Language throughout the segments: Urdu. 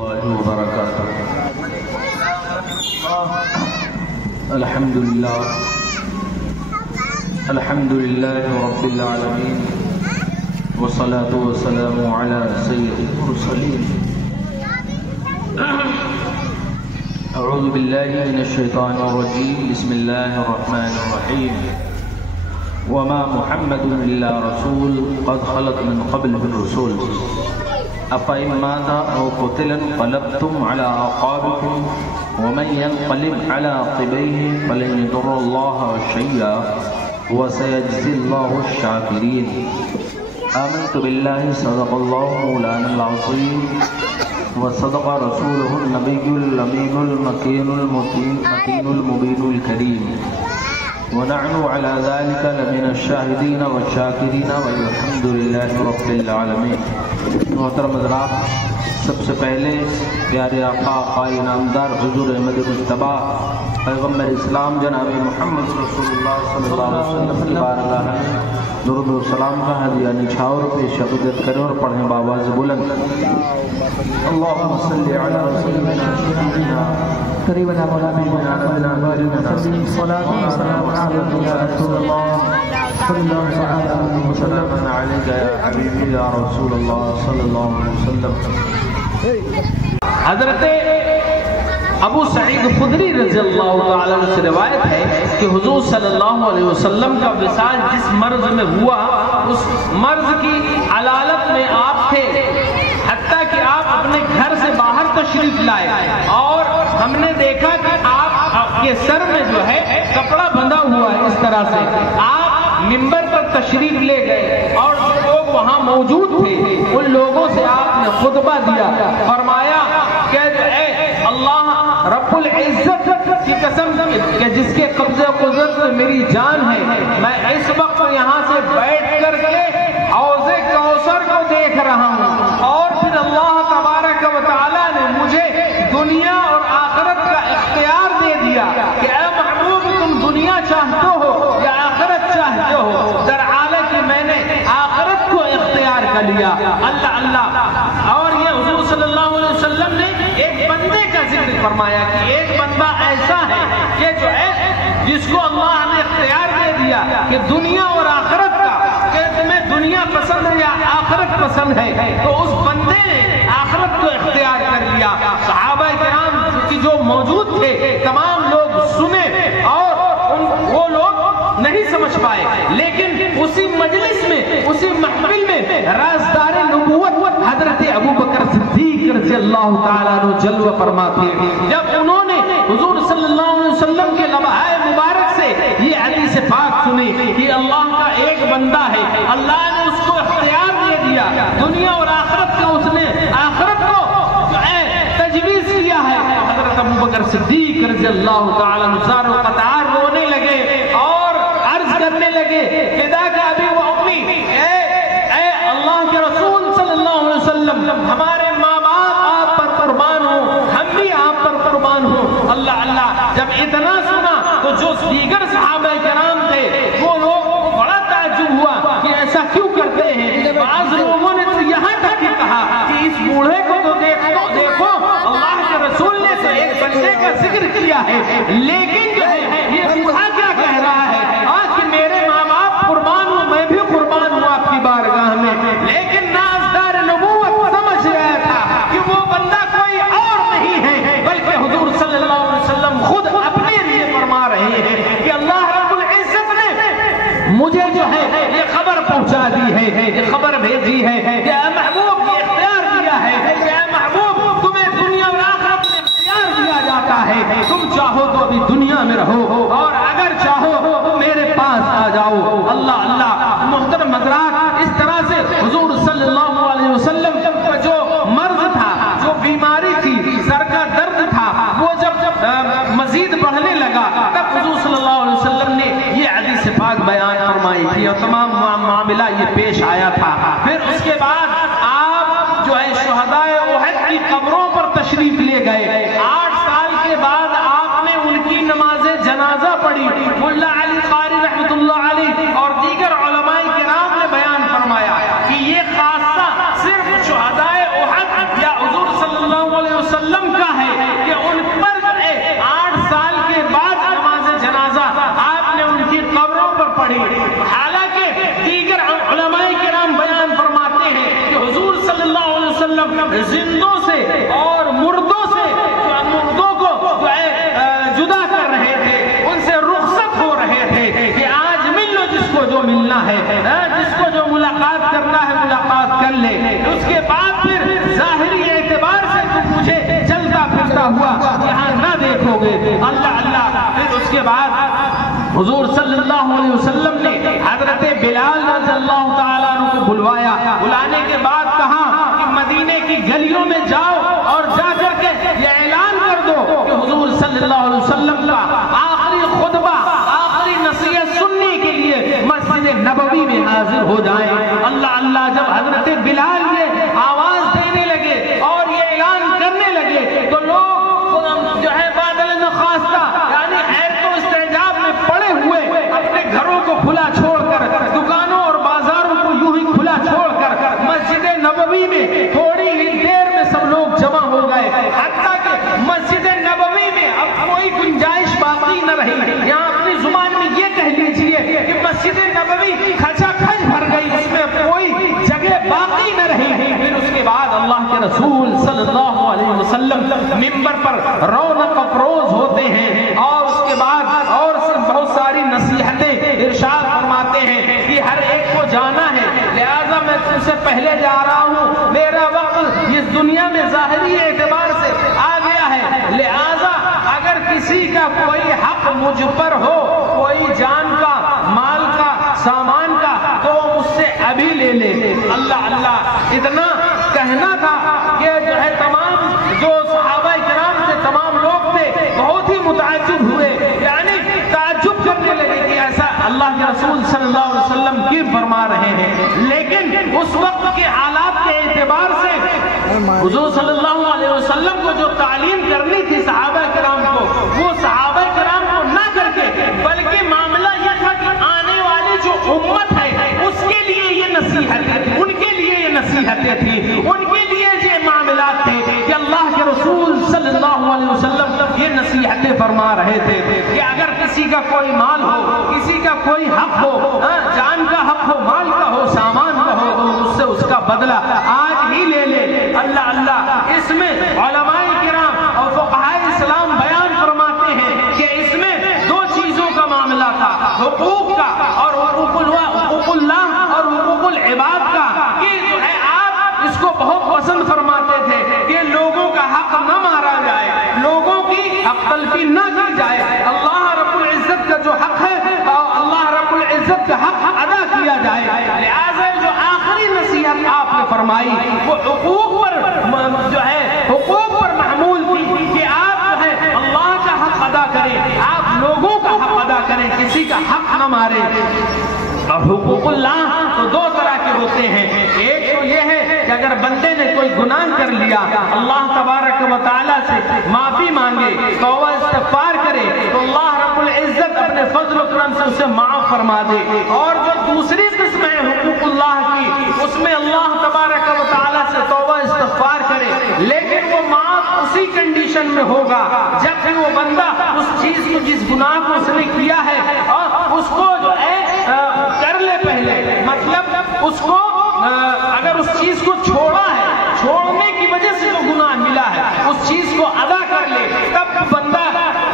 الله وبركاته. الحمد لله رب العالمين والصلاة والسلام على سيد المرسلين. أعوذ بالله من الشيطان الرجيم. بسم الله الرحمن الرحيم. وما محمد إلا رسول قد خلت من قبله الرسل أفإن مات أو قتل انقلبتم على أعقابكم ومن ينقلب على عقبيه فلن يضر الله شيئا وسيجزي الله الشاكرين. آمنت بالله صدق الله مولانا العظيم وصدق رسوله النبي الأمين المكين المتين المبين الكريم ونحن على ذلك لمن الشاهدين والشاكرين والحمد لله رب العالمین. محترم حضرات، سب سے پہلے پیارے آقا قائل نامدار حضور احمد مجتبیٰ پیغمبر اسلام جناب محمد رسول اللہ صلی اللہ علیہ وسلم کی بارگاہ میں درود و سلام کا ہدیہ نچھاور پیش عقیدت کریں اور پڑھیں بآواز بلند. اللهم صل على سيدنا سيدنا قريبنا مولانا صلاة والسلام على رسول الله صلى الله عليه وسلم. عليك يا حبيبي يا رسول الله صلى الله عليه وسلم. حضرت ابو سعید خدری رضی اللہ تعالیٰ عنہ سے روایت ہے کہ حضور صلی اللہ علیہ وسلم کا وصال جس مرض میں ہوا اس مرض کی علالت میں آپ تھے، حتیٰ کہ آپ اپنے گھر سے باہر تشریف لائے اور ہم نے دیکھا کہ آپ کے سر میں جو ہے کپڑا بندھا ہوا ہے. اس طرح سے آپ منبر پر تشریف لے گئے اور جو لوگ وہاں موجود تھے ان لوگوں سے آپ نے خطبہ دیا. فرمایا کہ اے اللہ رب العزت کی قسم کہ جس کے قبضے و قدرت میں میری جان ہے، میں اس وقت یہاں سے بیٹھ کر کے حوض کوثر کو دیکھ رہا ہوں اور پھر اللہ تبارک و تعالیٰ نے مجھے دنیا اور آخرت کا اختیار دے دیا کہ اے محبوب تم دنیا چاہتے ہو یا آخرت چاہتے ہو. درحالہ کہ میں نے آخرت کو اختیار کر لیا. اللہ اللہ. اور یہ حضور صلی اللہ علیہ وسلم نے ایک بندے کا ذکر فرمایا کہ ایک بندہ ایسا ہے کہ جو ہے جس کو اللہ نے اختیار دے دیا کہ دنیا اور آخرت کا، کہ تمہیں دنیا پسند ہے یا آخرت پسند ہے، تو اس بندے نے آخرت کو اختیار کر لیا. صحابہ کرام کی جو موجود تھے تمام لوگ سنے اور وہ لوگ نہیں سمجھ پائے، لیکن اسی مجلس میں اسی محفل میں رازدار نبوت حضرت ابو بکر صدیق رضی اللہ تعالیٰ عنہ جلوہ فرماتے ہیں. جب انہوں نے حضور صلی اللہ علیہ وسلم کے لمحہ مبارک سے یہ حدیث پاک سنی کہ اللہ کا ایک بندہ ہے، اللہ نے اس کو اختیار دے دیا دنیا اور آخرت کا، اس نے آخرت کو تجویز کیا ہے. حضرت ابو بکر صدیق رضی اللہ تعالیٰ عنہ زار و قطار رونے لگے اور عرض کرنے لگے کہ داکا ابی و امی، اے اللہ کے رسول صلی اللہ علیہ وسلم، ہمارے ماں باپ آپ پر قربان ہوں، ہم بھی آپ پر قربان ہوں. اللہ اللہ. جب اتنا سنا تو جو دیگر صحابہ کرام تھے وہ لوگ بڑا تعجب ہوا کہ ایسا کیوں کرتے ہیں. بعض لوگوں نے تو یہاں تک ہی کہا کہ اس بوڑھے کو تو دیکھو اللہ کے رسول نے تو ایک بندے کا ذکر کیا ہے، لیکن جو ہے یہ بوڑھا کیا کہہ رہا ہے کہ میرے ماں باپ قربان ہوں، میں بھی قربان ہوں آپ کی بارگاہ میں. لیکن نازدار نبوت سمجھ گیا تھا کہ وہ بندہ کوئی اور نہیں ہے بلکہ حضور صلی اللہ علیہ وسلم خود اپنے لیے فرما رہے ہیں کہ اللہ رب العزت نے مجھے جو ہے یہ خبر پہنچا دی ہے، یہ خبر بھیجی ہے کہ اے محبوب یہ اختیار دیا ہے کہ اے محبوب تمہیں دنیا اور آخرت میں اختیار دیا جاتا ہے. تم چاہو تو ابھی دنیا میں رہو اور اگر چاہو تو میرے پاس آ جاؤ. اللہ اللہ. محترم حضرات، اس طرح سے حضور صلی اللہ علیہ وسلم کا جو مرض تھا، جو بیماری تھی، سر کا درد تھا، وہ جب مزید بڑھنے لگا تب حضور صلی اللہ علیہ وسلم نے یہ حدیث پاک بیان فرمائی تھی اور تمام معاملہ یہ پیش آیا تھا. پھر اس کے بعد آپ جو ہے شہدائے احد کی قبروں پر تشریف لے گئے. 8 سال کے بعد آپ نے ان کی نماز جنازہ پڑھی. ملا علی قاری رحمۃ اللہ علیہ اور دیگر علماء کرام نے بیان فرمایا کہ یہ خاصہ صرف شہدائے احد یا حضور صلی اللہ علیہ وسلم کا ہے کہ ان پر 8 سال کے بعد نماز جنازہ آپ نے ان کی قبروں پر پڑھی. حالانکہ دیگر علماء کرام بیان فرماتے ہیں کہ حضور صلی اللہ علیہ وسلم زندوں سے اور مردوں سے مردوں کو جدا کر رہے تھے, ان سے رخصت ہو رہے تھے کہ آج مل لو جس کو جو ملنا ہے, جس کو جو ملاقات کرنا ہے ملاقات کر لے. اس کے بعد پھر ظاہری اعتبار سے تم مجھے چلتا پھرتا ہوا یہاں نہ دیکھو گے. اللہ اللہ. پھر اس کے بعد حضور صلی اللہ علیہ وسلم نے حضرت بلال رضی اللہ تعالیٰ عنہ کو بلوایا. بلانے کے بعد کہا کہ مدینے کی گلیوں میں جاؤ اور جا کر کے یہ اعلان کر دو کہ حضور صلی اللہ علیہ وسلم کا آخری خطبہ, آخری نصیحت سننے کے لیے مسجد نبوی میں حاضر ہو جائیں. اللہ اللہ. جب حضرت بلال یہ آواز دینے لگے اور یہ اعلان کرنے لگے تو لوگ جو ہے بادل نخواستہ یعنی حیرت و استعجاب میں پڑے ہوئے اپنے گھروں کو کھلا چھوڑ کر, دکانوں اور بازاروں کو یوں ہی کھلا چھوڑ کر مسجد نبوی میں تھوڑی ہی دیر میں سب لوگ جمع ہو گئے. حتیٰ کہ مسجد نبوی میں اب کوئی گنجائش باقی نہ رہی. یہاں اپنی زبان میں یہ کہہ لیجیے کہ مسجد نبوی کھچا کھچ بھر گئی, اس میں کوئی جگہ باقی نہ رہی. پھر اس کے بعد اللہ کے رسول صلی اللہ علیہ وسلم منبر پر رونق افروز ہوتے ہیں اور اس کے بعد اور بہت ساری نصیحتیں ارشاد فرماتے ہیں کہ ہر ایک کو جانا ہے, لہذا میں تم سے پہلے جا رہا ہوں, میرا وقت اس دنیا میں ظاہری اعتبار سے آ گیا ہے, لہذا اگر کسی کا کوئی حق مجھ پر ہو, کوئی جان کا, مال کا, سامان کا, تو مجھ سے ابھی لے لے. اللہ اللہ. اتنا کہنا تھا کہ جو ہے تمام جو صحابہ کرام سے تمام لوگ تھے بہت ہی متعجب ہوئے, یعنی تعجب کرنے لگے کہ ایسا اللہ کے رسول صلی اللہ علیہ وسلم کیوں فرما رہے ہیں. لیکن اس وقت کے حالات کے اعتبار سے حضور صلی اللہ علیہ وسلم کو جو تعلیم کرنی تھی صحابہ کرام کو, وہ صحابہ کرام کو نہ کر کے بلکہ معاملہ یہ تھا کہ آنے والی جو امت ہے اس کے لیے یہ نصیحت, ان کے لیے یہ نصیحتیں تھیں, ان کے لیے یہ معاملات تھے کہ اللہ کے رسول صلی اللہ علیہ وسلم یہ نصیحتیں فرما رہے تھے کہ اگر کسی کا کوئی مال ہو, کسی کا کوئی حق ہو, جان کا حق ہو, مال کا ہو, سامان کا ہو, تو اس سے اس کا بدلہ آج ہی لے لے. اللہ اللہ. اس میں علماء کرام اور فقہاء اسلام بیان فرماتے ہیں کہ اس میں 2 چیزوں کا معاملہ تھا, حقوق کا اور حقوق اللہ اور حقوق العباد کا. کہ جو ہے آپ اس کو بہت پسند فرماتے تھے کہ لوگوں کا حق نہ مارا جائے, لوگوں کی حق تلفی نہ کی جائے. اللہ رب العزت کا جو حق ہے اللہ رب العزت کا حق ادا کیا جائے. لہذا جو آخری نصیحت آپ نے فرمائی وہ حقوق پر جو ہے حقوق پر محمول تھی کہ آپ جو ہے اللہ کا حق ادا کریں, آپ لوگوں کا حق ادا کریں, کسی کا حق نہ ماریں. اور حقوق اللہ تو 2 طرح کے ہوتے ہیں. ایک تو یہ ہے کہ اگر بندے نے کوئی گناہ کر لیا, اللہ تبارک و تعالیٰ سے معافی مانگے, توبہ استغفار کرے, تو اللہ رب العزت اپنے فضل و کرم سے اسے معاف فرما دے. اور جو دوسری قسم ہے حقوق اللہ کی, اس میں اللہ تبارک و تعالیٰ سے توبہ استغفار کرے, لیکن وہ معاف اسی کنڈیشن میں ہوگا جب کہ وہ بندہ اس چیز کو, جس گناہ کو اس نے کیا ہے, اور اس کو جو ہے کر لے پہلے, مطلب اس کو اگر اس چیز کو چھوڑا ہے, چھوڑنے کی وجہ سے جو گناہ ملا ہے اس چیز کو ادا کر لے, تب بندہ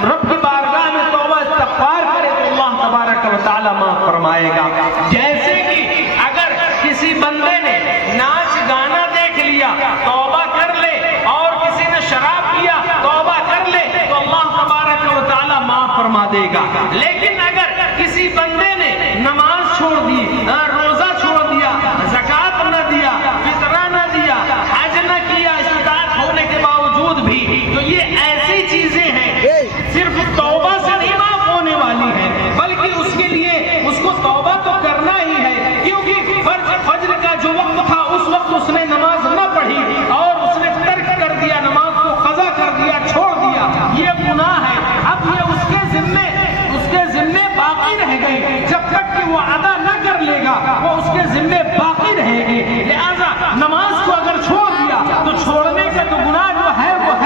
رب کی بارگاہ میں توبہ استغفار کرے تو اللہ تبارک و تعالیٰ معاف فرمائے گا. جیسے کہ اگر کسی بندے نے ناچ گانا دیکھ لیا, توبہ کر لے, اور کسی نے شراب پیا, توبہ کر لے, تو اللہ تبارک و تعالیٰ معاف فرما دے گا. لیکن اگر کسی بندے نے نماز چھوڑ دی, روزہ چھوڑ دیا, زکات نہ دیا, فطرہ نہ دیا, حج نہ کیا استطاعت ہونے کے باوجود بھی, تو یہ ایسی چیزیں ہیں صرف توبہ سے نہیں معاف ہونے والی ہیں, بلکہ اس کے لیے اس کو توبہ تو کرنا ہی ہے, کیونکہ فجر کا جو وقت تھا اس وقت اس نے نماز نہ پڑھی اور اس نے ترک کر دیا, نماز کو قضا کر دیا, چھوڑ دیا, یہ گناہ ہے. اب یہ اس کے ذمے باقی رہ گئی, جب تک کہ وہ ادا نہ کر لے گا وہ اس کے ذمے باقی رہے گی. لہذا نماز کو اگر چھوڑ دیا تو چھوڑنے کا تو گناہ جو ہے وہ ہے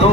2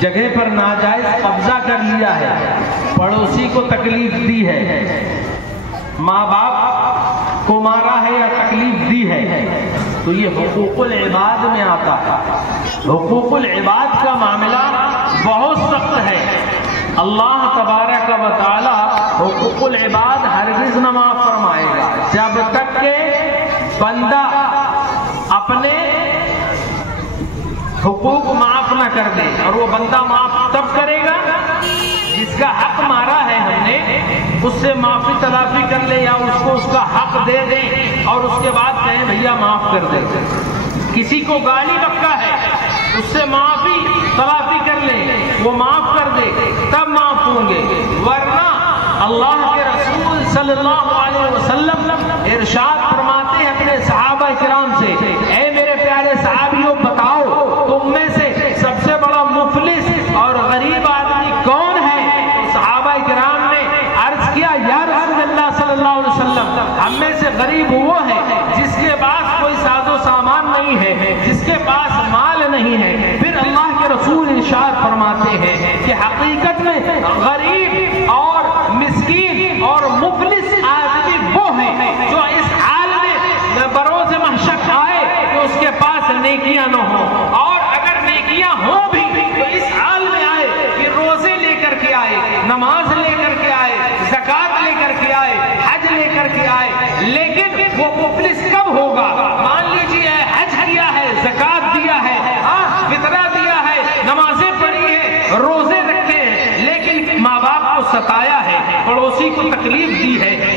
جگہ پر ناجائز قبضہ کر لیا ہے، پڑوسی کو تکلیف دی ہے، ماں باپ کو مارا ہے یا تکلیف دی ہے، تو یہ حقوق العباد میں آتا ہے۔ حقوق العباد کا معاملہ بہت سخت ہے۔ اللہ تبارک و تعالی حقوق العباد ہرگز نہ معاف فرمائے گا جب تک کہ بندہ اپنے حقوق معاف نہ کر دے، اور وہ بندہ معاف تب کرے گا جس کا حق مارا ہے ہم نے، اس سے معافی تلافی کر لے یا اس کو اس کا حق دے دیں اور اس کے بعد کہیں بھیا معاف کر دے۔ کسی کو گالی بکا ہے، اس سے معافی تلافی کر لے، وہ معاف کر دے، تب معاف ہوں گے، ورنہ اللہ کے رسول صلی اللہ علیہ وسلم ارشاد فرماتے ہیں اپنے صحابہ کرام سے، اے میرے پیارے صحابیوں بتاؤ تم میں سے سب سے بڑا مفلس اور غریب آدمی کون ہے؟ صحابہ کرام نے عرض کیا یا رسول اللہ صلی اللہ علیہ وسلم، ہم میں سے غریب وہ ہے جس کے پاس کوئی ساز و سامان نہیں ہے، جس کے پاس مال نہیں ہے۔ پھر اللہ کے رسول ارشاد فرماتے ہیں کہ حقیقت میں غریب اور مسکین اور مفلس آدمی وہ ہے جو اس حال میں بروز محشر آئے کہ اس کے پاس نیکیاں نہ ہوں، اور اگر نیکیاں ہوں بھی تو اس حال میں آئے کہ روزے لے کر کے آئے، نماز لے کر کے آئے، زکوٰۃ لے کر کے آئے، حج لے کر کے آئے، لیکن وہ مفلس کب ہوگا؟ مان لیجیے حج کیا ہے، زکوٰۃ دیا ہے، فطرہ دیا ہے، نمازیں پڑھی ہے، روزے رکھے ہیں، لیکن ماں باپ کو ستایا ہے، پڑوسی کو تکلیف دی ہے،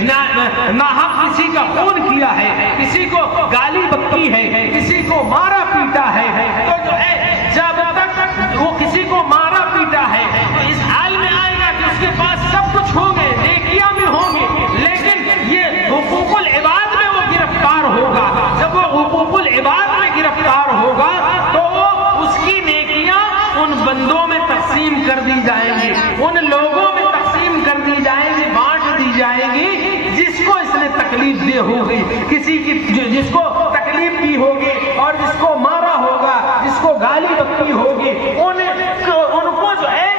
ناحق کسی کا خون کیا ہے، کسی کو گالی بکی ہے، کسی کو مارا پیٹا ہے، تو جو ہے جب تک وہ کسی کو مارا پیٹا ہے تو اس حال میں آئے گا کہ اس کے پاس سب کچھ ہوں گے، نیکیاں بھی ہوں گے، لیکن یہ حقوق العباد میں وہ گرفتار ہوگا۔ جب وہ حقوق العباد میں گرفتار ہوگا تو اس کی نیکیاں ان بندوں میں تقسیم کر دی جائیں گی، ان لوگوں میں تقسیم کر دی جائیں گی، بانٹ دی جائیں گی جس کو اس نے تکلیف دی ہوگی، کسی کی جس کو تکلیف دی ہوگی اور جس کو مارا ہوگا، جس کو گالی بکی ہوگی، ان کو جو ہے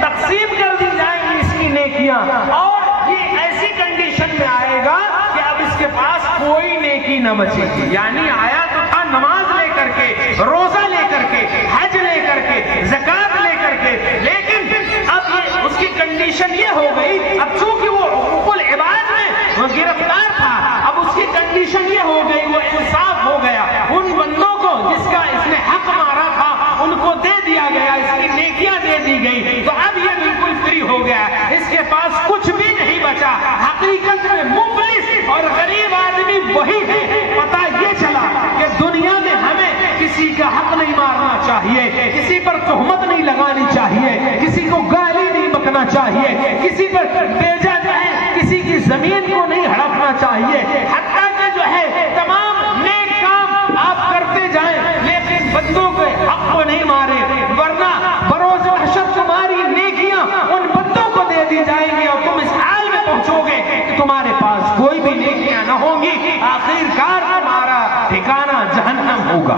تقسیم کر دی جائیں گی اس کی نیکیاں، اور یہ ایسی کنڈیشن میں آئے گا کہ اب اس کے پاس کوئی نیکی نہ بچے گی۔ یعنی آیا تو تھا نماز لے کر کے، روزہ لے کر کے، حج لے کر کے، زکوٰۃ لے کر کے، لیکن اب اس کی کنڈیشن یہ ہو گئی، اب چونکہ وہ حقوق العباد میں وہ گرفتار تھا، اب اس کی کنڈیشن یہ ہو گئی، وہ انصاف ہو گیا، ان بندوں کو جس کا اس نے حق مارا تھا ان کو دے دیا گیا، اس کی نیکیاں دے دی گئی، تو اب یہ بالکل فری ہو گیا، اس کے پاس کچھ بھی نہیں بچا۔ حقیقت میں مفلس اور غریب آدمی وہی ہے۔ پتہ یہ چلا کہ دنیا میں ہمیں کسی کا حق نہیں مارنا چاہیے، کسی پر تہمت نہیں لگانی چاہیے، کسی کو گالی نہیں بکنا چاہیے، کسی پر بیجا جو ہے کسی کی زمین کو نہیں ہڑپنا چاہیے، حتیٰ کہ جو ہے تمام نیک کام آپ کرتے جائیں لیکن بندوں کے حق کو نہیں مارے، ورنہ بروز محشر تمہاری نیکیاں ان بندوں کو دے دی جائیں گی اور تم اس حال میں پہنچو گے کہ تمہارے پاس کوئی بھی نیکیاں نہ ہوں گی، آخر کار تمہارا ٹھکانہ جہنم ہوگا۔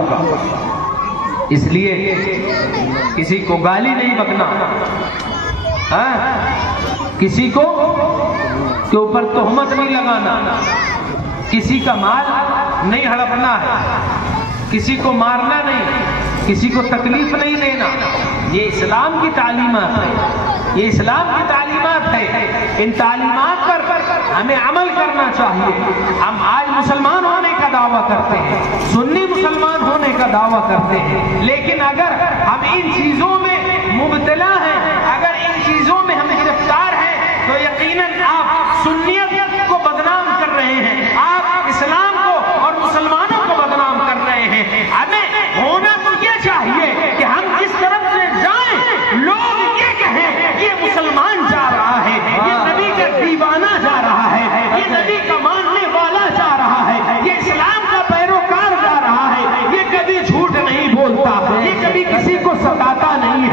اس لیے کسی کو گالی نہیں بکنا، کسی کو کے اوپر تہمت نہیں لگانا، کسی کا مال نہیں ہڑپنا ہے، کسی کو مارنا نہیں، کسی کو تکلیف نہیں دینا۔ یہ اسلام کی تعلیمات ہے، یہ اسلام کی تعلیمات ہے، ان تعلیمات پر ہمیں عمل کرنا چاہیے۔ ہم آج مسلمان ہونے کا دعویٰ کرتے ہیں، سنی مسلمان ہونے کا دعویٰ کرتے ہیں، لیکن اگر ہم ان چیزوں میں مبتلا ہیں، اگر ان چیزوں میں ہم گرفتار ہیں تو یقیناً آپ سنیت کو بدنام کر رہے ہیں، آپ اسلام کو اور مسلمانوں کو بدنام کر رہے ہیں۔ ہمیں ہونا تو یہ چاہیے کہ ہم جس طرف سے جائیں لوگ یہ کہیں یہ مسلمان جا رہا ہے، یہ نبی کا دیوانہ جا رہا ہے، یہ نبی کا ماننے والا جا رہا ہے، یہ اسلام کا پیروکار جا رہا ہے، یہ کبھی جھوٹ نہیں بولتا، یہ کبھی کسی کو ستاتا نہیں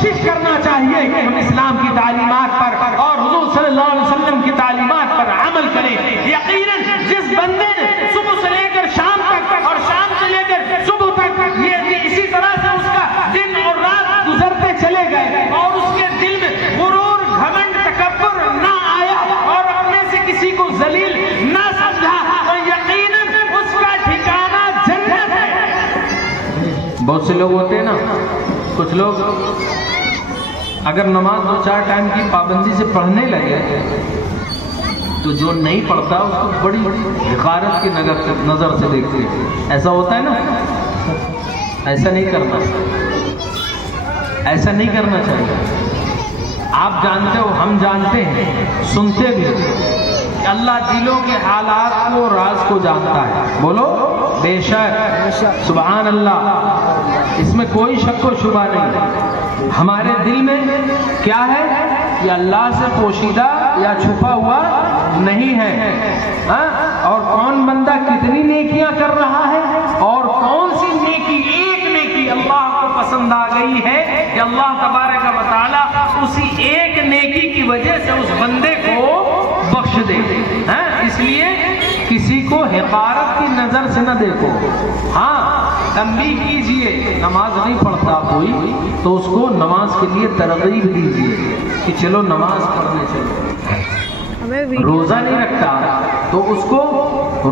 کوشش کرنا چاہیے کہ ہم اسلام کی تعلیمات پر اور حضور صلی اللہ علیہ وسلم کی تعلیمات پر عمل کریں۔ یقیناً جس بندے نے صبح سے لے کر شام تک اور شام سے لے کر صبح تک یہ اسی طرح سے اس کا دن اور رات گزرتے چلے گئے اور اس کے دل میں غرور، گھمنڈ، تکبر نہ آیا اور اپنے سے کسی کو ذلیل نہ سمجھا، تو یقیناً اس کا ٹھکانہ جنت ہے۔ بہت سے لوگ ہوتے ہیں نا، کچھ لوگ اگر نماز 2-4 ٹائم کی پابندی سے پڑھنے لگے تو جو نہیں پڑھتا اس کو بڑی حقارت کی نظر سے دیکھتے ہیں۔ ایسا ہوتا ہے نا، ایسا نہیں کرنا، ایسا نہیں کرنا چاہیے۔ آپ جانتے ہو، ہم جانتے ہیں، سنتے بھی کہ اللہ دلوں کے حالات کو، راز کو جانتا ہے۔ بولو بے شک، سبحان اللہ، اس میں کوئی شک و شبہ نہیں۔ ہمارے دل میں کیا ہے یہ اللہ سے پوشیدہ یا چھپا ہوا نہیں ہے۔ اور کون بندہ کتنی نیکیاں کر رہا ہے اور کون سی نیکی، ایک نیکی اللہ کو پسند آ گئی ہے کہ اللہ تبارک و تعالیٰ اسی ایک نیکی کی وجہ سے اس بندے کو بخش دے۔ اس لیے کسی کو حقارت کی نظر سے نہ دیکھو۔ ہاں تنبیہ کیجئے، نماز نہیں پڑھتا کوئی تو اس کو نماز کے لیے ترغیب دیجئے کہ چلو نماز پڑھنے چلو۔ روزہ نہیں رکھتا تو اس کو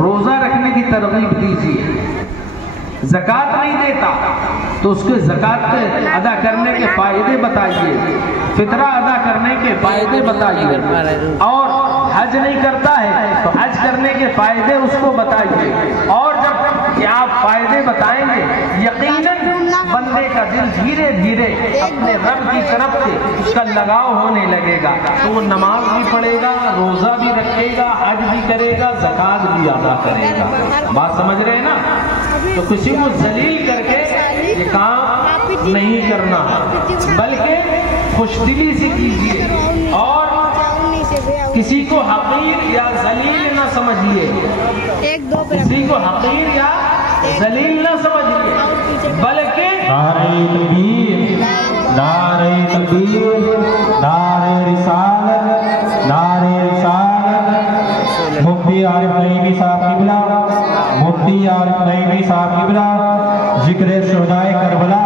روزہ رکھنے کی ترغیب دیجئے۔ زکوٰۃ نہیں دیتا تو اس کے زکوٰۃ ادا کرنے کے فائدے بتائیے، فطرہ ادا کرنے کے فائدے بتائیے، اور حج نہیں کرتا ہے تو حج کرنے کے فائدے اس کو بتائیے۔ اور جب آپ فائدے بتائیں گے یقیناً بندے کا دل دھیرے دھیرے اپنے رب کی طرف سے اس کا لگاؤ ہونے لگے گا، تو وہ نماز بھی پڑھے گا، روزہ بھی رکھے گا، حج بھی کرے گا، زکوٰۃ بھی ادا کرے گا۔ بات سمجھ رہے ہیں نا؟ تو کسی کو ذلیل کر کے یہ کام نہیں کرنا، بلکہ خوش دلی سے کیجیے اور کسی کو حقیر یا ذلیل نہ سمجھیے، کسی کو حقیر یا ذلیل نہ سمجھیے، بلکہ نعرہ تکبیر، نعرہ تکبیر، نعرہ رسالت، نعرہ رسالت، مفتی عارف نعیمی صاحب قبلہ، مفتی عارف نعیمی صاحب قبلہ، ذکر شہدائے کربلا،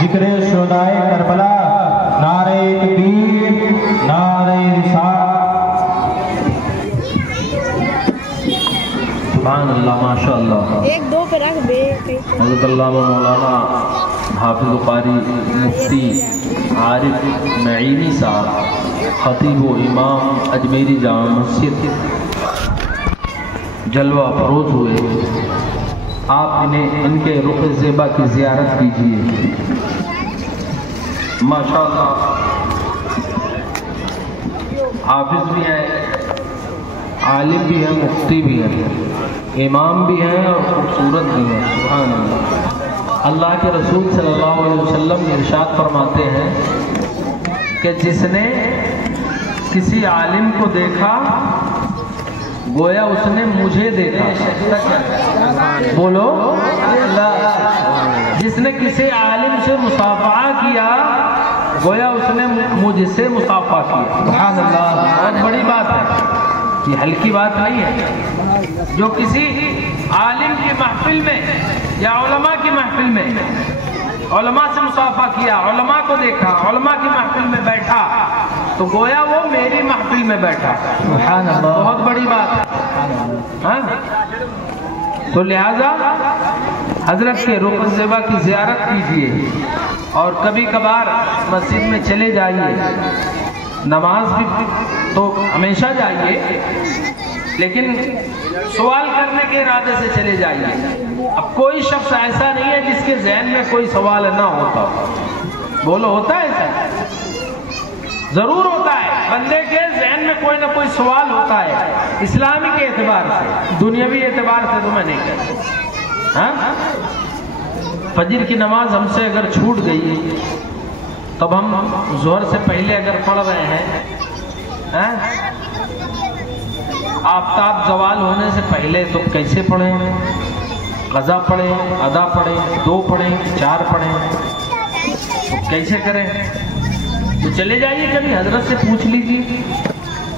ذکر شہدائے کربلا، نعرہ تکبیر، نعرہ رسالت۔ سبحان اللہ، ماشاء اللہ۔ ایک دو پہ رکھ دے۔ حضرت علامہ مولانا حافظ قاری مفتی عارف نعیمی صاحب، خطیب و امام اجمیری جامع مسجد جلوہ فروز ہوئے، آپ انہیں ان کے رخ زیبا کی زیارت کیجیے۔ ماشاءاللہ حافظ بھی ہیں، عالم بھی ہیں، مفتی بھی ہیں، امام بھی ہیں اور خوبصورت بھی ہیں۔ سبحان اللہ۔ اللہ کے رسول صلی اللہ علیہ وسلم ارشاد فرماتے ہیں کہ جس نے کسی عالم کو دیکھا گویا اس نے مجھے دیکھا۔ بولو اللہ۔ جس نے کسی عالم سے مصافحہ کیا گویا اس نے مجھ سے مصافحہ کیا۔ سبحان اللہ، بہت بڑی بات ہے، یہ ہلکی بات نہیں ہے۔ جو کسی عالم کی محفل میں یا علماء کی محفل میں علماء سے مصافحہ کیا، علماء کو دیکھا، علماء کی محفل میں بیٹھا تو گویا وہ میری محفل میں بیٹھا۔ سبحان اللہ، بہت بڑی بات ہے۔ تو لہذا حضرت کے رخ زیبا کی زیارت کیجیے اور کبھی کبھار مسجد میں چلے جائیے، نماز بھی تو ہمیشہ جائیے لیکن سوال کرنے کے ارادے سے چلے جائیے۔ اب کوئی شخص ایسا نہیں ہے جس کے ذہن میں کوئی سوال نہ ہوتا۔ بولو ہوتا ہے ایسا؟ ضرور ہوتا ہے، بندے کے ذہن میں کوئی نہ کوئی سوال ہوتا ہے، اسلامی کے اعتبار سے، دنیاوی اعتبار سے تو میں نہیں کہتا۔ فجر کی نماز ہم سے اگر چھوٹ گئی تب ہم ظہر سے پہلے اگر پڑھ رہے ہیں، آفتاب زوال ہونے سے پہلے تو کیسے پڑھیں؟ قضا پڑھیں، ادا پڑھیں، 2 پڑھیں، 4 پڑھیں؟ تو کیسے کریں؟ تو چلے جائیے کبھی حضرت سے پوچھ لیجیے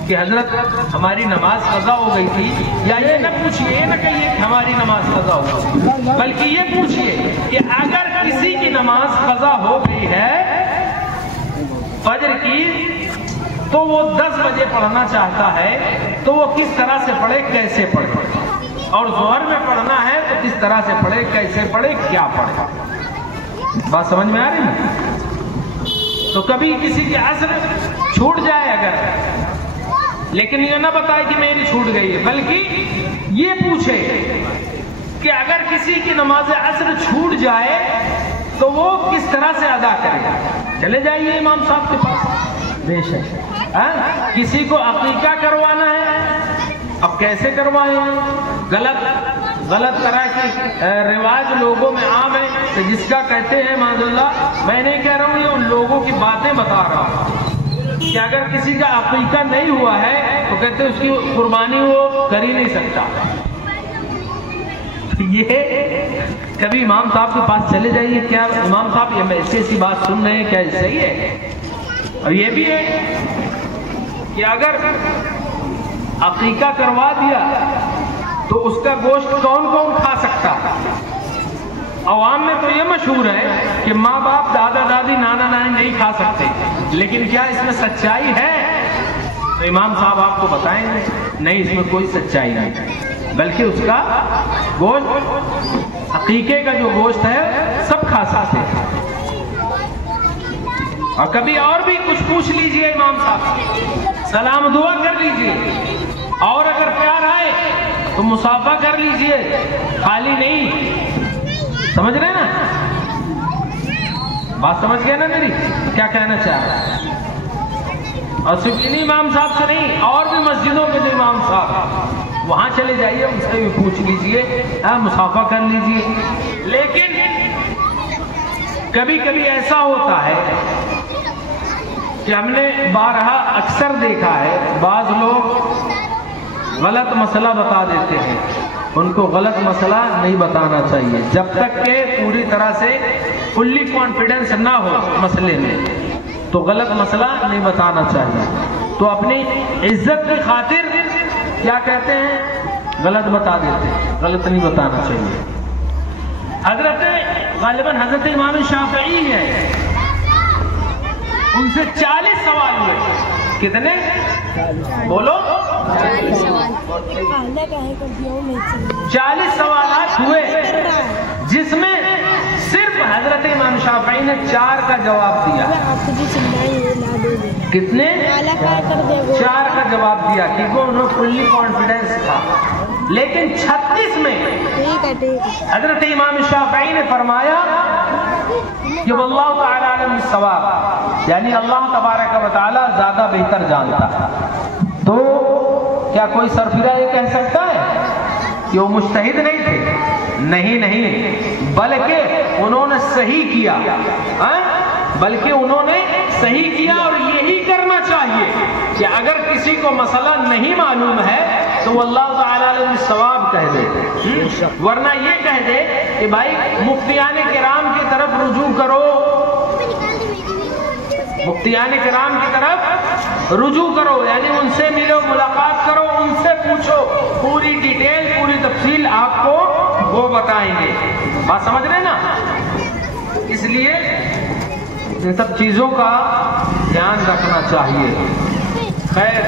کہ حضرت ہماری نماز قضا ہو گئی تھی، یا یہ نہ پوچھیے، یہ نہ کہیے کہ ہماری نماز قضا ہو گئی، بلکہ یہ پوچھیے کہ اگر کسی کی نماز قضا ہو گئی ہے فجر کی، تو وہ 10 بجے پڑھنا چاہتا ہے، تو وہ کس طرح سے پڑھے، کیسے پڑھے، اور ظہر میں پڑھنا ہے تو کس طرح سے پڑھے، کیسے پڑھے، کیا پڑھے؟ بات سمجھ میں آ رہی ہے؟ تو کبھی کسی کی عصر چھوٹ جائے اگر، لیکن یہ نہ بتائے کہ میری چھوٹ گئی ہے، بلکہ یہ پوچھے کہ اگر کسی کی نماز عصر چھوٹ جائے تو وہ کس طرح سے ادا کرے گا۔ چلے جائیے امام صاحب کے پاس، بے شک کسی کو عقیقہ کروانا ہے، اب کیسے کروائیں؟ غلط طرح کی رواج لوگوں میں عام ہے، تو جس کا کہتے ہیں معاذ اللہ، میں نہیں کہہ رہا ہوں، یہ ان لوگوں کی باتیں بتا رہا ہوں کہ اگر کسی کا عقیقہ نہیں ہوا ہے تو کہتے ہیں اس کی قربانی وہ کر ہی نہیں سکتا۔ یہ کبھی امام صاحب کے پاس چلے جائیے، کیا امام صاحب یہ ایسی بات سن رہے ہیں، کیا صحیح ہے؟ اور یہ بھی ہے کہ اگر عقیقہ کروا دیا تو اس کا گوشت کون کون کھا سکتا ہے؟ عوام میں تو یہ مشہور ہے کہ ماں باپ، دادا دادی، نانا نانی نہیں کھا سکتے، لیکن کیا اس میں سچائی ہے؟ تو امام صاحب آپ کو بتائیں گے نہیں، اس میں کوئی سچائی نہیں، بلکہ اس کا گوشت، عقیقے کا جو گوشت ہے سب کھا سکتے ہیں۔ اور کبھی اور بھی کچھ پوچھ لیجئے امام صاحب، سلام دعا کر لیجئے، اور اگر پیار آئے تو مصافحہ کر لیجئے، خالی نہیں۔ سمجھ رہے نا بات؟ سمجھ گئے نا میری کیا کہنا چاہ رہا ہے؟ اور صرف انہی امام صاحب سے نہیں، اور بھی مسجدوں کے جو امام صاحب، وہاں چلے جائیے، ان سے بھی پوچھ لیجئے، مصافحہ کر لیجئے۔ لیکن کبھی کبھی ایسا ہوتا ہے کہ ہم نے بارہا اکثر دیکھا ہے، بعض لوگ غلط مسئلہ بتا دیتے ہیں، ان کو غلط مسئلہ نہیں بتانا چاہیے جب تک کہ پوری طرح سے فلی کانفیڈنس نہ ہو مسئلے میں، تو غلط مسئلہ نہیں بتانا چاہیے۔ تو اپنی عزت کی خاطر کیا کہتے ہیں، غلط بتا دیتے ہیں، غلط نہیں بتانا چاہیے۔ غالباً حضرت امام شافعی ہے، ان سے 40 سوال ہوئے، کتنے بولو؟ 40 سوالات ہوئے، جس میں صرف حضرت امام شافعی نے 4 کا جواب دیا۔ کتنے؟ 4 کا جواب دیا، کیونکہ انہوں فلی کانفیڈنس تھا۔ لیکن 36 میں حضرت امام شافعی نے فرمایا کہ واللہ تعالی عالم بالصواب، یعنی اللہ تبارک و تعالی زیادہ بہتر جانتا ہے۔ تو کیا کوئی سرفرا یہ کہہ سکتا ہے کہ وہ مجتہد نہیں تھے؟ نہیں، بلکہ انہوں نے صحیح کیا، بلکہ انہوں نے صحیح کیا، اور یہی کرنا چاہیے کہ اگر کسی کو مسئلہ نہیں معلوم ہے تو وہ اللہ تعالی علیہ الثواب کہہ دے، ورنہ یہ کہہ دے کہ بھائی مفتیان کرام کی طرف رجوع کرو، مفتیان کرام کی طرف رجوع کرو، یعنی ان سے ملو، ملاقات کرو، ان سے پوچھو، پوری ڈیٹیل، پوری تفصیل آپ کو وہ بتائیں گے۔ بات سمجھ رہے نا؟ اس لیے ان سب چیزوں کا دھیان رکھنا چاہیے۔ خیر،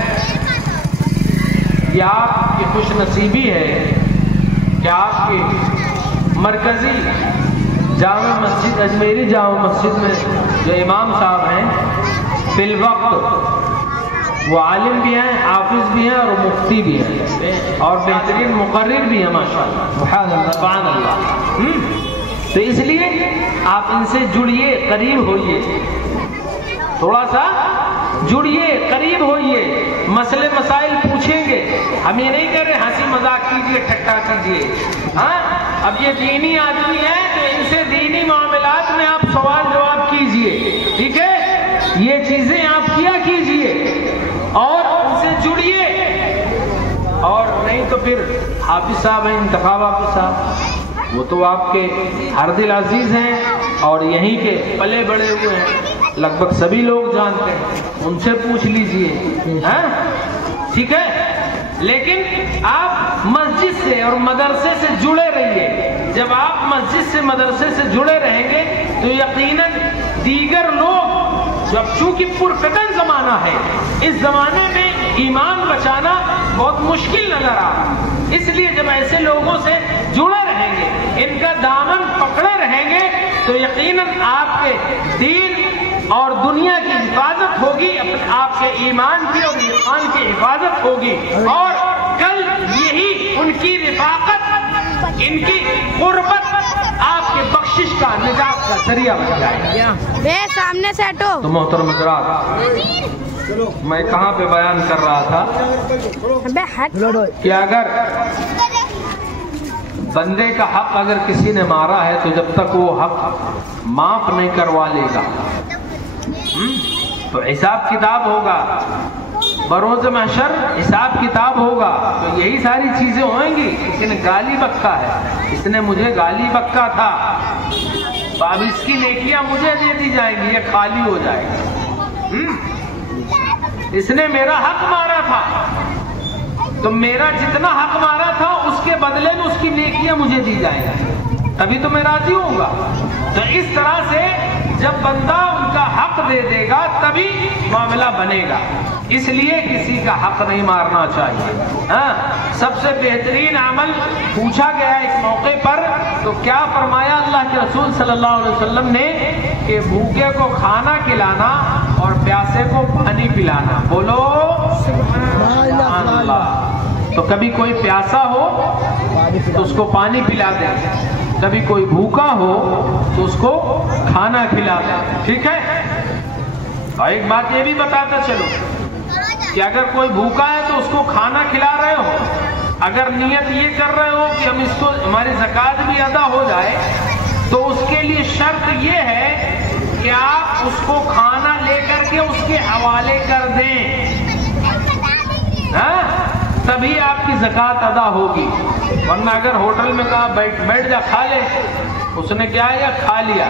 یہ آپ کی خوش نصیبی ہے کہ آپ کی مرکزی جامع مسجد، اجمیری جامع مسجد میں جو امام صاحب ہیں فی الوقت وہ عالم بھی ہیں، حافظ بھی ہیں، اور مفتی بھی ہیں، اور بہترین مقرر بھی ہیں ماشاءاللہ، سبحان اللہ۔ تو اس لیے آپ ان سے جڑیے، قریب ہوئیے، تھوڑا سا جڑیے، قریب ہوئیے، مسئلے مسائل پوچھیں گے۔ ہم یہ نہیں کہہ رہے ہنسی مذاق کیجیے، ٹھٹا کیجیے، ہاں اب یہ دینی آدمی ہے تو ان سے دینی معاملات میں آپ سوال جواب کیجیے، ٹھیک ہے؟ یہ چیزیں آپ کیا کیجیے اور ان سے جڑیے، اور نہیں تو پھر حافظ صاحب ہیں، انتخاب حافظ صاحب، وہ تو آپ کے ہر دل عزیز ہیں، اور یہیں کے پلے بڑے ہوئے ہیں، لگ بھگ سبھی لوگ جانتے ہیں، ان سے پوچھ لیجئے، ٹھیک ہے؟ لیکن آپ مسجد سے اور مدرسے سے جڑے رہیے۔ جب آپ مسجد سے مدرسے سے جڑے رہیں گے تو یقیناً دیگر لوگ، جب چونکہ پرفتن زمانہ ہے، اس زمانے میں ایمان بچانا بہت مشکل نظر آ رہا ہے، اس لیے جب ایسے لوگوں سے جڑے رہیں گے، ان کا دامن پکڑے رہیں گے تو یقیناً آپ کے دین اور دنیا کی حفاظت ہوگی، آپ کے ایمان کی اور ایمان کی حفاظت ہوگی، اور کل یہی ان کی رفاقت، ان کی قربت آپ کے بخشش کا، نجات کا ذریعہ بن جائے گا۔ بے سامنے سے ہٹو۔ تو محترم حضرات، میں کہاں پہ بیان کر رہا تھا کہ اگر بندے کا حق اگر کسی نے مارا ہے تو جب تک وہ حق معاف نہیں کروا لے گا تو حساب کتاب ہوگا، بروز محشر حساب کتاب ہوگا، تو یہی ساری چیزیں ہوئیں گی۔ کسی نے گالی بکا ہے، اس نے مجھے گالی بکا تھا، تو اب اس کی نیکیاں مجھے دے دی جائیں گی، یہ خالی ہو جائے گا۔ اس نے میرا حق مارا تھا تو میرا جتنا حق مارا تھا اس کے بدلے میں اس کی نیکیاں مجھے دی جائیں گی، تبھی تو میں راضی ہوں گا۔ تو اس طرح سے جب بندہ ان کا حق دے دے گا تبھی معاملہ بنے گا، اس لیے کسی کا حق نہیں مارنا چاہیے۔ سب سے بہترین عمل پوچھا گیا اس موقع پر تو کیا فرمایا اللہ کے رسول صلی اللہ علیہ وسلم نے کہ بھوکے کو کھانا کھلانا اور پیاسے کو پانی پلانا۔ بولو سبحان اللہ۔ تو کبھی کوئی پیاسا ہو تو اس کو پانی پلا دیں، کبھی کوئی بھوکا ہو تو اس کو کھانا کھلا دیں، ٹھیک ہے؟ اور ایک بات یہ بھی بتاتا چلو کہ اگر کوئی بھوکا ہے تو اس کو کھانا کھلا رہے ہو، اگر نیت یہ کر رہے ہو کہ ہم اس کو ہماری زکوٰۃ بھی ادا ہو جائے تو اس کے لیے شرط یہ ہے کہ آپ اس کو کھانا لے کر کے اس کے حوالے کر دیں، تبھی آپ کی زکوٰۃ ادا ہوگی۔ ورنہ اگر ہوٹل میں کہا بیٹھ جا کھا لے، اس نے کیا ہے کھا لیا،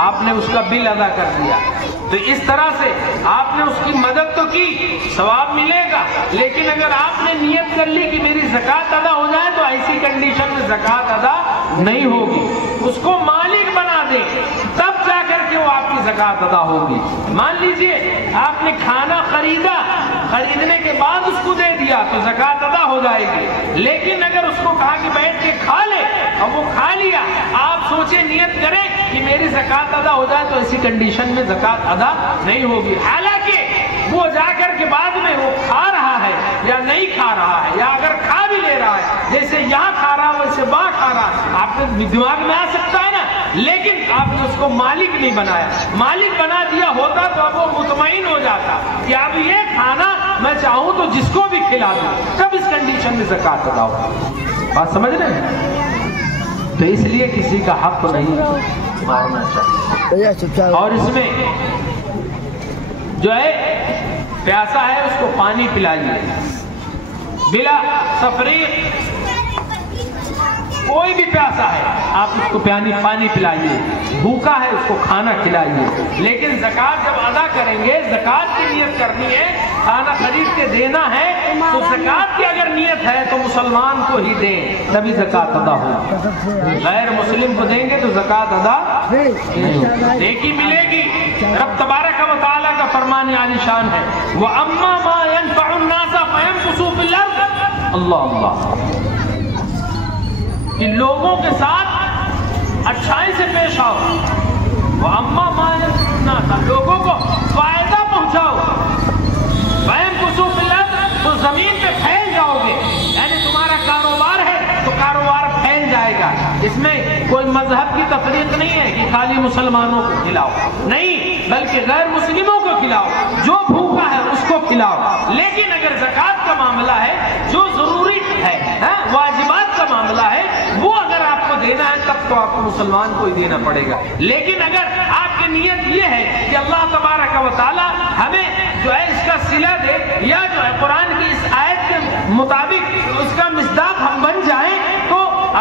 آپ نے اس کا بل ادا کر دیا، تو اس طرح سے آپ نے اس کی مدد تو کی، ثواب ملے گا، لیکن اگر آپ نے نیت کر لی کہ میری زکوٰۃ ادا ہو جائے تو ایسی کنڈیشن میں زکوٰۃ ادا نہیں ہوگی۔ اس کو مالک بنا دیں تب جا کر کے وہ آپ کی زکوٰۃ ادا ہوگی۔ مان لیجئے آپ نے کھانا خریدا، خریدنے کے بعد اس کو دے دیا تو زکوٰۃ ادا ہو جائے گی، لیکن اگر اس کو کہا کہ بیٹھ کے کھا لے اور وہ کھا لیا، آپ سوچیں نیت کریں کہ میری زکوٰۃ ادا ہو جائے تو ایسی کنڈیشن میں زکوٰۃ ادا نہیں ہوگی۔ حالانکہ وہ جا کر کے بعد میں وہ کھا رہا ہے یا نہیں کھا رہا ہے، یا اگر کھا بھی لے رہا ہے، جیسے یہاں کھا رہا ویسے وہاں کھا رہا، آپ کے دماغ میں آ سکتا ہے نا، لیکن آپ نے اس کو مالک نہیں بنایا۔ مالک بنا دیا ہوتا تو اب وہ مطمئن ہو جاتا کہ اب یہ کھانا میں چاہوں تو جس کو بھی کھلا دوں، تب اس کنڈیشن میں زکوٰۃ ادا ہوگی۔ بات سمجھ رہے ہیں؟ تو اس لیے کسی کا حق نہیں مارنا چاہیے۔ اور اس میں جو ہے پیاسا ہے اس کو پانی پلائیے بلا تفریق، کوئی بھی پیاسا ہے آپ اس کو پانی پلائیے، بھوکا ہے اس کو کھانا کھلائیے، لیکن زکوٰۃ جب ادا کریں گے، زکوٰۃ کی نیت کرنی ہے، کھانا خرید کے دینا ہے تو زکوٰۃ کی اگر نیت ہے تو مسلمان کو ہی دیں تبھی زکوٰۃ ادا ہوگی، غیر مسلم کو دیں گے تو زکوٰۃ ادا نہیں ہوگی، نیکی ملے گی۔ رب تبارک و تعالیٰ کا فرمان عالی شان ہے، وَأَمَّا مَا يَنْفَعُ النَّاسَ فَيَمْكُثُ فِي الْأَرْضِ۔ اللہ اللہ، کہ لوگوں کے ساتھ اچھائی سے پیش آؤ، وَأَمَّا مَا يَنْفَعُ النَّاسَ، لوگوں کو فائدہ پہنچاؤ، فَيَمْكُثُ فِي الْأَرْضِ، تو زمین پہ پھیل جاؤ گے، یعنی تمہارا کاروبار ہے تو کاروبار پھیل جائے گا۔ اس میں کوئی مذہب کی تفریق نہیں ہے کہ خالی مسلمانوں کو کھلاؤ، نہیں، بلکہ غیر مسلموں کو کھلاؤ، جو بھوکا ہے اس کو کھلاؤ۔ لیکن اگر زکوٰۃ کا معاملہ ہے، جو ضروری ہے، واجبات کا معاملہ ہے، وہ اگر آپ کو دینا ہے تب تو آپ کو مسلمان کو ہی دینا پڑے گا۔ لیکن اگر آپ کی نیت یہ ہے کہ اللہ تبارک و تعالی ہمیں جو ہے اس کا صلہ دے، یا جو ہے قرآن کی اس آیت کے مطابق اس کا مصداق ہم بن جائیں، تو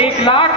1,00,000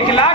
1,00,000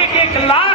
1,00,000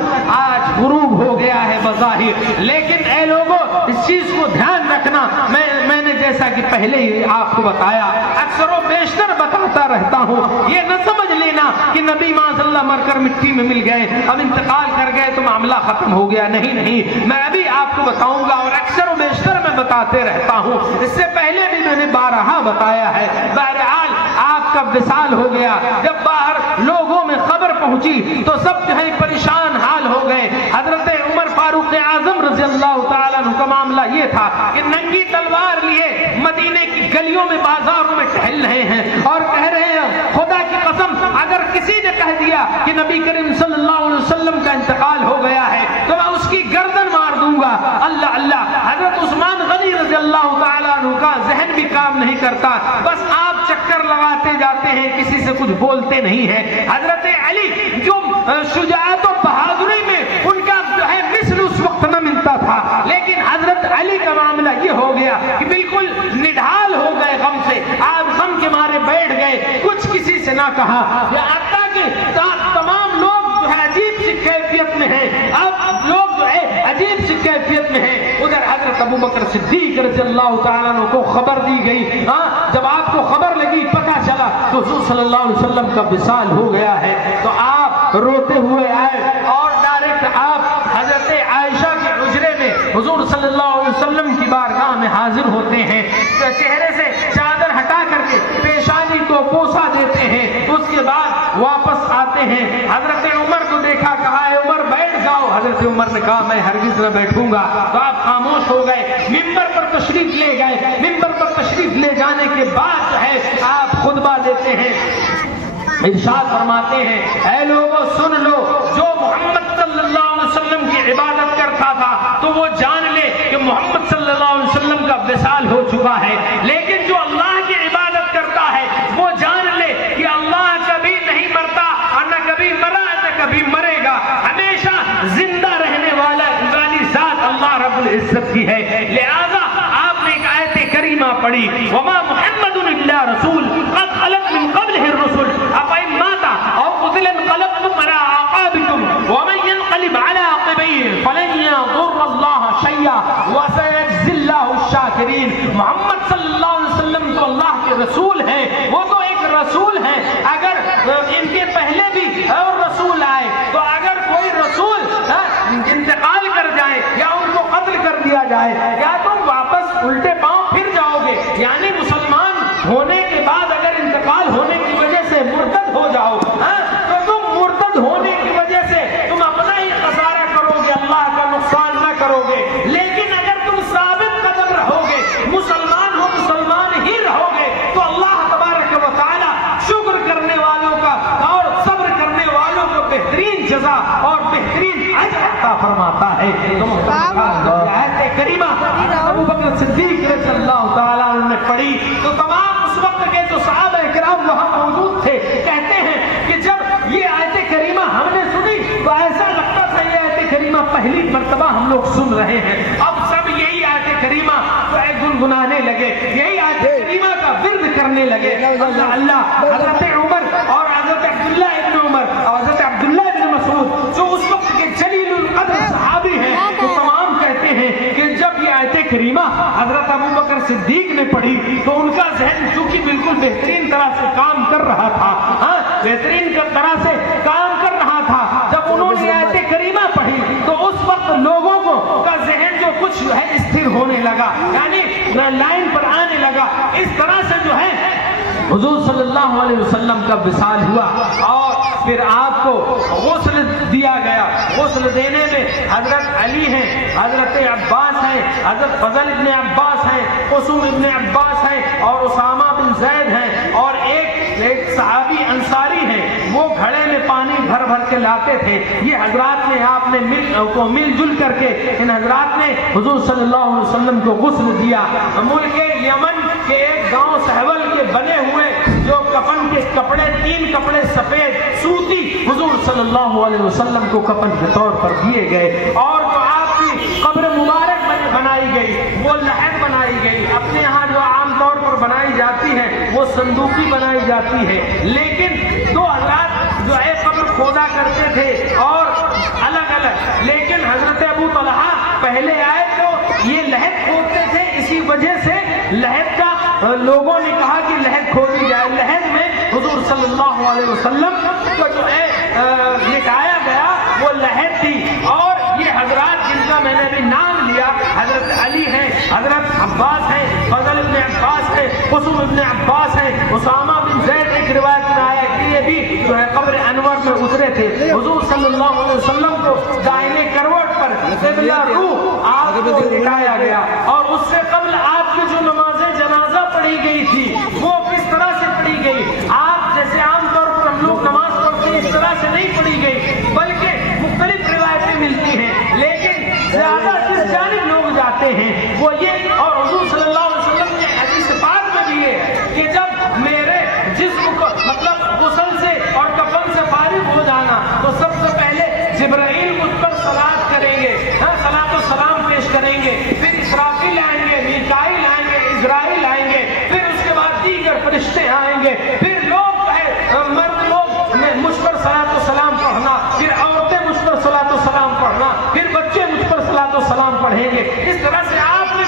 سورج آج غروب ہو گیا ہے بظاہر، لیکن اے لوگوں اس چیز کو دھیان رکھنا، میں نے جیسا کہ پہلے ہی آپ کو بتایا، اکثر و بیشتر بتاتا رہتا ہوں، یہ نہ سمجھ لینا کہ نبی معاذ اللہ مر کر مٹی میں مل گئے، اب انتقال کر گئے تو معاملہ ختم ہو گیا، نہیں، میں ابھی آپ کو بتاؤں گا، اور اکثر و بیشتر میں بتاتے رہتا ہوں، اس سے پہلے بھی میں نے بارہا بتایا ہے۔ بہرحال آپ کا وصال ہو گیا، جب باہر لوگوں میں خبر پہنچی تو سب جو ہے پریشان حال ہو گئے۔ حضرت عمر فاروق اعظم رضی اللہ تعالیٰ عنہ کا معاملہ یہ تھا کہ ننگی تلوار لیے مدینے کی گلیوں میں بازاروں میں ٹہل رہے ہیں اور کہہ رہے ہیں خدا کی قسم اگر کسی نے کہہ دیا کہ نبی کریم صلی اللہ علیہ وسلم کا انتقال ہو گیا ہے تو میں اس کی گردن مار دوں گا۔ اللہ اللہ، حضرت عثمان غنی رضی اللہ تعالیٰ عنہ کا ذہن بھی کام نہیں کرتا، بس آپ چکر لگاتے جاتے ہیں، کسی سے کچھ بولتے نہیں ہیں۔ حضرت علی جو شجاعت و بہادری میں ان کا جو ہے مثل اس وقت نہ ملتا تھا، لیکن حضرت علی کا معاملہ یہ ہو گیا کہ بالکل نڈھال ہو گئے غم سے، آپ غم کے مارے بیٹھ گئے، کچھ کسی سے نہ کہا، حتیٰ کہ تمام لوگ جو ہے عجیب سی کیفیت میں ہیں، اب لوگ جو ہے عجیب سی کیفیت میں ہیں۔ ادھر حضرت ابو بکر صدیق رضی اللہ تعالیٰ عنہ کو خبر دی گئی، جب آپ کو خبر لگی پتہ چلا تو حضور صلی اللہ علیہ وسلم کا وصال ہو گیا ہے، تو آپ روتے ہوئے آئے اور ڈائریکٹ آپ حضرت عائشہ کے حجرے میں حضور صلی اللہ علیہ وسلم کی بارگاہ میں حاضر ہوتے ہیں، چہرے سے چادر ہٹا کر کے پیشانی کو بوسہ دیتے ہیں، اس کے بعد واپس آتے ہیں۔ حضرت عمر کو دیکھا، کہا ہے عمر بیٹھ جاؤ، حضرت عمر نے کہا میں ہرگز نہ بیٹھوں گا، تو آپ خاموش ہو گئے، ممبر پر تشریف لے گئے، ممبر پر تشریف لے جانے کے بعد جو ہے آپ خطبہ دیتے ہیں، ارشاد فرماتے ہیں اے لوگوں سن لو، جو محمد صلی اللہ علیہ وسلم کی عبادت کرتا تھا تو وہ جان لے کہ محمد صلی اللہ علیہ وسلم کا وصال ہو چکا ہے، لیکن جو اللہ کی عبادت کرتا ہے وہ جان لے کہ اللہ کبھی نہیں مرتا اور نہ کبھی مرا نہ کبھی مرے گا، ہمیشہ زندہ رہنے والی ذات اللہ رب العزت کی ہے۔ لہذا آپ نے ایک آیت کریمہ پڑھی، وما محمد الا رسول قد خلت من قبلہ الرسل افإن مات او قتل انقلبتم على اعقابكم ومن ينقلب على عقبيه فلن يضر الله شيئا وسيجزي الله الشاكرين۔ محمد صلی اللہ علیہ وسلم تو اللہ کے رسول ہیں، وہ تو ایک رسول ہیں، اگر ان کے پہلے بھی اور رسول آئے تو اگر کوئی رسول انتقال کر جائے یا ان کو قتل کر دیا جائے یا تم واپس الٹے پاؤں پھر جاؤ گے، یعنی مسلمان ہونے کے بعد اگر انتقال ہونے کی وجہ سے مرتد ہو جاؤ تو تم مرتد ہونے کی وجہ سے تم اپنا ہی خسارہ کرو گے، اللہ کا نقصان نہ کرو گے، لیکن اگر تم ثابت قدم رہو گے، مسلمان ہو مسلمان ہی رہو گے تو اللہ تبارک و تعالی شکر کرنے والوں کا اور صبر کرنے والوں کو بہترین جزا اور بہترین اجر عطا فرماتا ہے۔ آیت کریمہ ابو بکر صدیق رضی اللہ تعالیٰ عنہ نے پڑھی تو تمام اس وقت کے جو صحابہ کرام وہاں موجود تھے کہتے ہیں کہ جب یہ آیت کریمہ ہم نے سنی تو ایسا لگتا تھا یہ آیت کریمہ پہلی مرتبہ ہم لوگ سن رہے ہیں، اب سب یہی آیت کریمہ گنگنانے لگے، یہی آیت کریمہ کا ورد کرنے لگے، اللہ اللہ۔ حضرت عمر اور حضرت عبداللہ ابن عمر اور حضرت عبداللہ ابن مسعود جو اس وقت کے جلیل القدر صحابی ہیں وہ تمام کہتے ہیں کہ جب یہ آیت کریمہ حضرت ابو بکر صدیق نے پڑھی تو ان کا ذہن چونکہ بالکل بہترین طرح سے کام کر رہا تھا، بہترین طرح سے کام کر رہا تھا، جب انہوں نے آیت کریمہ پڑھی تو اس وقت لوگوں کو کا ذہن جو کچھ ہے استھر ہونے لگا، یعنی لائن پر آنے لگا، اس طرح سے جو ہے حضور صلی اللہ علیہ وسلم کا وصال ہوا اور پھر آپ کو غسل دیا گیا۔ غسل دینے میں حضرت علی ہیں، حضرت عباس ہیں، حضرت فضل ابن عباس ہیں، قسم ابن عباس ہیں اور اسامہ بن زید ہیں اور ایک صحابی انصاری ہیں، وہ گھڑے میں پانی بھر بھر کے لاتے تھے۔ یہ حضرات نے آپ نے مل جل کر کے ان حضرات نے حضور صلی اللہ علیہ وسلم کو غسل دیا۔ ملک یمن کے ایک گاؤں سہول کے بنے ہوئے جو کفن کے کپڑے 3 کپڑے سفید سوتی حضور صلی اللہ علیہ وسلم کو کفن کے طور پر دیے گئے، اور جو آپ کی قبر مبارک بنائی گئی وہ لحد بنائی گئی، اپنے یہاں جو عام طور پر بنائی جاتی ہے وہ صندوقی بنائی جاتی ہے، لیکن 2 حضرات جو ہے قبر کھودا کرتے تھے اور الگ لوگوں نے کہا کہ لحد کھودی جائے. لحد میں حضور صلی اللہ علیہ وسلم کو جو ہے لٹایا گیا وہ لحد تھی. اور یہ حضرات جن کا میں نے بھی نام لیا، حضرت علی ہیں، حضرت عباس ہیں، فضل ابن عباس ہے، قسم ابن عباس ہے، اسامہ بن زید. ایک روایت میں آیا کہ یہ بھی جو ہے قبر انور میں اترے تھے. حضور صلی اللہ علیہ وسلم کو دائنے کروٹ پر قبلہ روح آپ کو لٹایا گیا. اور اس سے قبل آپ کی جو نماز جنازہ پڑھی گئی تھی وہ کس طرح سے پڑھی گئی؟ آپ جیسے عام طور پر ہم لوگ نماز پڑھتے ہیں اس طرح سے نہیں پڑھی گئی، بلکہ مختلف روایتیں ملتی ہیں، لیکن زیادہ جس جانب لوگ جاتے ہیں وہ یہ. اور حضور صلی اللہ علیہ وسلم نے حدیث پاک میں بھی ہے کہ جب میرے جسم کو مطلب غسل سے اور کفن سے فارغ ہو جانا تو سب سے پہلے جبرائیل مجھ پر صلات کریں گے، صلات و سلام پیش کریں گے، پھر اسرافیل آئیں گے، میکائیل آئیں گے، اسرائیل آئیں گے، پھر اس کے بعد دیگر فرشتے آئیں گے، پھر لوگ مرد لوگ مجھ پر صلات و سلام پڑھنا، پھر عورتیں مجھ پر صلات و سلام پڑھنا، پھر بچے مجھ پر صلات و سلام پڑھیں گے. اس طرح سے آپ نے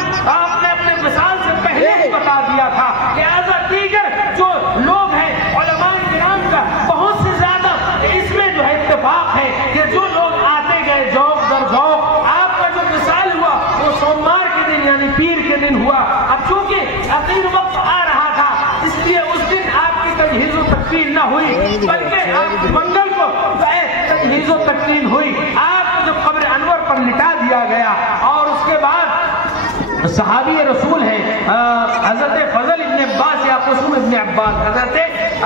اپنے مثال سے پہلے ہی بتا دیا تھا. لہذا دیگر جو لوگ ہیں علماء کرام کا بہت سے زیادہ اس میں جو ہے اتفاق ہے کہ جو لوگ آتے گئے ذوق در ذوق. آپ کا جو مثال ہوا وہ سوموار کے دن یعنی پیر کے دن ہوا. اب چونکہ اخیر وقت آ رہا تھا اس لیے اس دن آپ کی تجہیز و تکفین نہ ہوئی، بلکہ آپ منگل کو تجہیز و تکفین ہوئی. آپ کو جب قبر انور پر لٹا دیا گیا اور اس کے بعد صحابی رسول ہیں حضرت فضل ابن عباس یا قسم ابن عباس، حضرت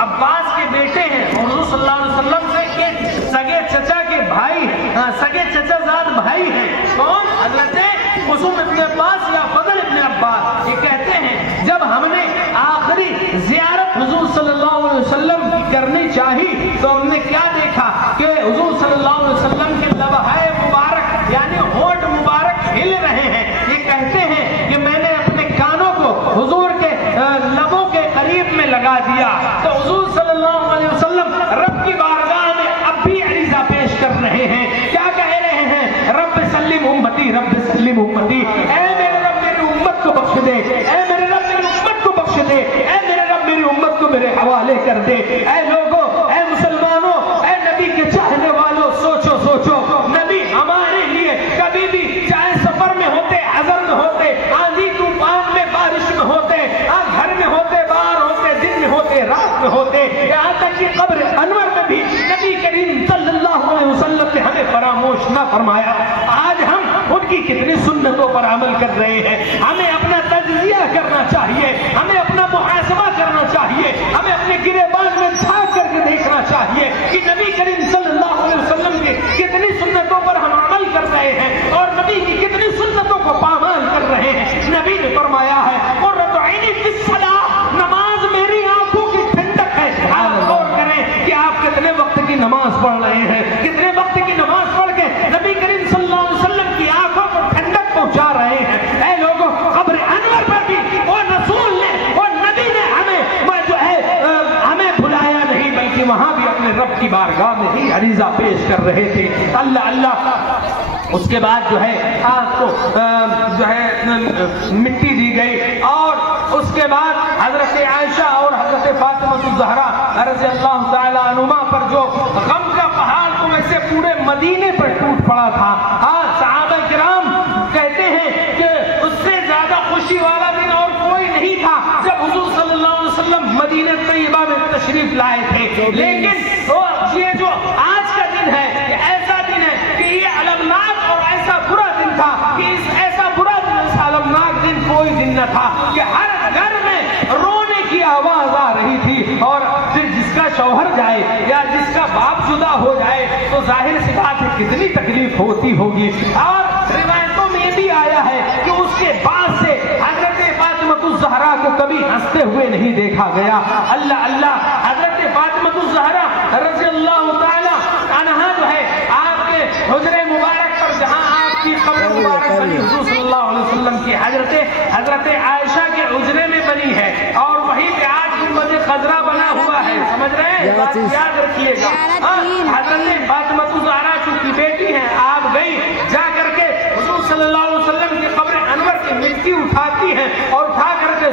عباس کے بیٹے ہیں، حضور صلی اللہ علیہ وسلم سے ایک سگے چچا کے بھائی، سگے چچا زاد بھائی ہیں. کون؟ حضرت قسم ابن عباس یا فضل ابن عباس. یہ کہتے ہیں جب ہم نے آخری زیارت حضور صلی اللہ علیہ وسلم کی کرنی چاہی تو ہم نے کیا دیکھا کہ حضور صلی اللہ علیہ وسلم کے لبہائے مبارک یعنی ہونٹ مبارک ہل رہے ہیں. یہ کہتے ہیں کہ میں نے اپنے کانوں کو حضور کے لبوں کے قریب میں لگا دیا تو حضور صلی اللہ علیہ وسلم رب کی بارگاہ میں اب بھی عریضہ پیش کر رہے ہیں. کیا کہہ رہے ہیں؟ رب سلم امتی، رب سلم امتی. اے میرے رب میری امت کو بخش دے، اے میرے رب میری امت کو بخش دے، اے میرے رب میری امت کو میرے حوالے کر دے. اے لوگوں، اے مسلمانوں، اے نبی کے چاہنے والوں، سوچو سوچو نبی ہمارے لیے کبھی بھی چاہے سفر میں ہوتے، حضر میں ہوتے، آندھی طوفان میں، بارش میں ہوتے، گھر میں ہوتے، باہر ہوتے، دن میں ہوتے، رات میں ہوتے، یہاں تک کہ قبر انور میں بھی نبی کریم صلی اللہ علیہ وسلم نے ہمیں فراموش نہ فرمایا. آج ہم ان کی کتنی سنتوں پر عمل کر رہے ہیں. ہمیں اپنا تجزیہ کرنا چاہیے، ہمیں اپنا محاسبہ کرنا چاہیے، ہمیں اپنے گریبان میں جھانک کر کے دیکھنا چاہیے کہ نبی کریم صلی اللہ علیہ وسلم کی کتنی سنتوں پر ہم عمل کر رہے ہیں اور نبی کی کتنی سنتوں کو پامال کر رہے ہیں. نبی نے فرمایا ہے قرۃ عینی فی الصلاۃ، نماز میری آنکھوں کی ٹھنڈک ہے. آپ غور کریں کہ آپ کتنے وقت کی نماز پڑھ رہے ہیں، کتنے وقت کی نماز پڑھ کے نبی کریم صلی اللہ علیہ وسلم کی آنکھوں کو ٹھنڈک پہنچا رہے ہیں. اے لوگوں، قبر انور پر بھی وہ رسول نے، وہ نبی نے ہمیں جو ہے ہمیں بھلایا نہیں، بلکہ وہاں بھی اپنے رب کی بارگاہ میں ہی عریضہ پیش کر رہے تھے. اللہ اللہ. اس کے بعد جو ہے آپ کو جو ہے مٹی دی گئی اور اس کے بعد حضرت عائشہ اور حضرت فاطمہ الزہرا رضی اللہ تعالی عنہما پر جو غم کا پہاڑ تو ویسے پورے مدینے پر ٹوٹ پڑا تھا. صحابہ کرام کہتے ہیں کہ اس سے زیادہ خوشی والا دن اور کوئی نہیں تھا جب حضور صلی اللہ علیہ وسلم مدینہ طیبہ میں تشریف لائے تھے. لیکن یہ جو آج کا دن ہے یہ ایسا دن ہے کہ یہ المناک اور ایسا برا دن تھا کہ ایسا برا دن، ایسا المناک دن کوئی دن نہ تھا کہ ہر گھر میں رونے کی آواز آ رہی تھی. اور پھر جس کا شوہر جائے یا جس کا باپ جدا ہو جائے تو ظاہر سی بات ہے کتنی تکلیف ہوتی ہوگی. اور روایتوں میں یہ بھی آیا ہے کہ اس کے بعد سے حضرت فاطمہ الزہرا کو کبھی ہنستے ہوئے نہیں دیکھا گیا. اللہ اللہ. حضرت فاطمہ الزہرا رضی اللہ تعالی عنہا جو ہے آپ کے حجرے مبارک پر جہاں آپ کی قبر مبارک بنی حضور صلی اللہ علیہ وسلم کی حضرت عائشہ کے حجرے میں بنی ہے اور وہیں پہ آج گنبد خضرا بنا ہوا ہے. سمجھ رہے ہیں؟ بات یاد رکھیے گا. حضرت فاطمہ الزہرا چونکہ بیٹی ہیں، آپ گئی جا کر کے حضور صلی اللہ علیہ وسلم کی قبر انور کی مٹی اٹھاتی ہیں اور اٹھا کر کے